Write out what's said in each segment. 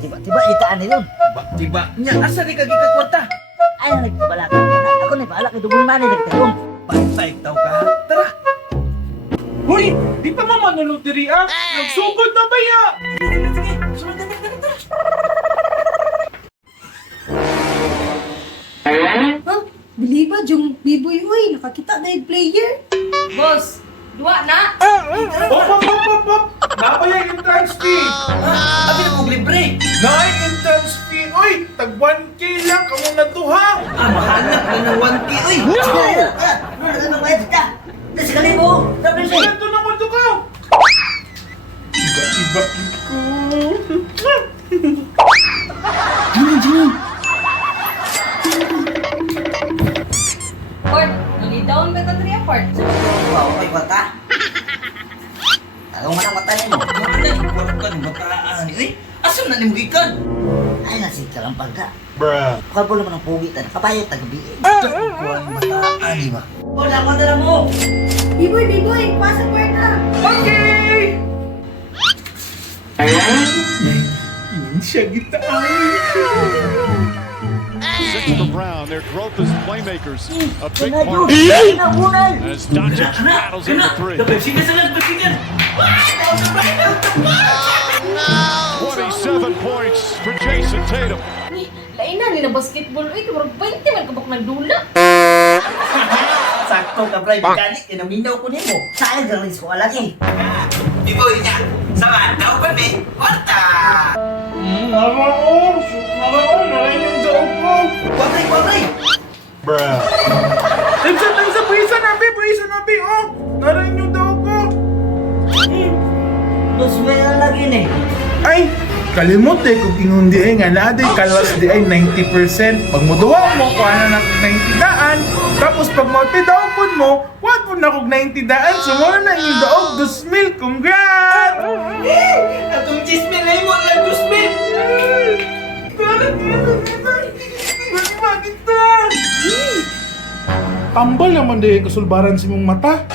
Tiba-tiba itaan na yun. Tiba nya asa di ka gikakwarta? Ay, nagpabala ka. Ako na bahala kay Dugol Manny nagtayong. Paik-paik daw ka. Tara. Hoy, di pa mamanulog diri ah. Nagsugod na ba ya? Sige, sunod na tara. Ha? Bili ba, Jung Biboy, uy, nakakita na yung player. Boss, duwa na. Op. Napaya yung entrance fee. Abi na kong libre. Naay entrance fee. Uy, tag 1K lang kamong natuha. Mahal na ka ng 1K. Uy! Ano nang bayad ka? Kasi kali mo. Sabi siya. Ito naman to ka. Iba ko. Port, nali-down ba ka diri port? Wow, may bata. Talong man ang mata niyo. Ano na ikwarta ng bataan? Uy! Asa na nimugikan? Ay, nasikal ang pagka. Bruh. Kapal po naman ang pugi. Kapayot tagabi. Kuha ng bataan, di ba? Wala ko dala mo. Biboy, pasa puerta. Okay! Siya kita Sixth round, their growth as playmakers, a big Bunay, part Jun. Bunay. as Doncic battles into three. Sige sa lang, pasigan! 27 points for Jason Tatum. Ni, lain na ni na basketball. Uy, kamurag 20 man kabak nagdula. Sakto ka, Bray. Mekanik, inaminaw ko nimo. Saan ang rin ko alam eh. Iboy niya, sama daw ba ni? Kwarta! Mama ko, narayin yung daog ko. Kwabray! Bruh. Tansa, buwisa nabi, oh. Narayin yung daog ko. Dos may lagi ni. Ay, kalimot eh, kung ingon di ay nga naday kalwas di ay 90%. Pag muduwa mo, kuha na ng 90 daan. Tapos pag magpidaopon mo, wag mo na kog 90 daan. Sumula na yung daog, 2,000. Congrats! Atong chismin na mo lang, Gusmin! Tambal naman di kasulbaran si mong mata.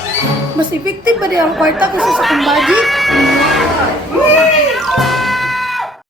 Mas effective ba di ang kwarta kaysa sa kong budget?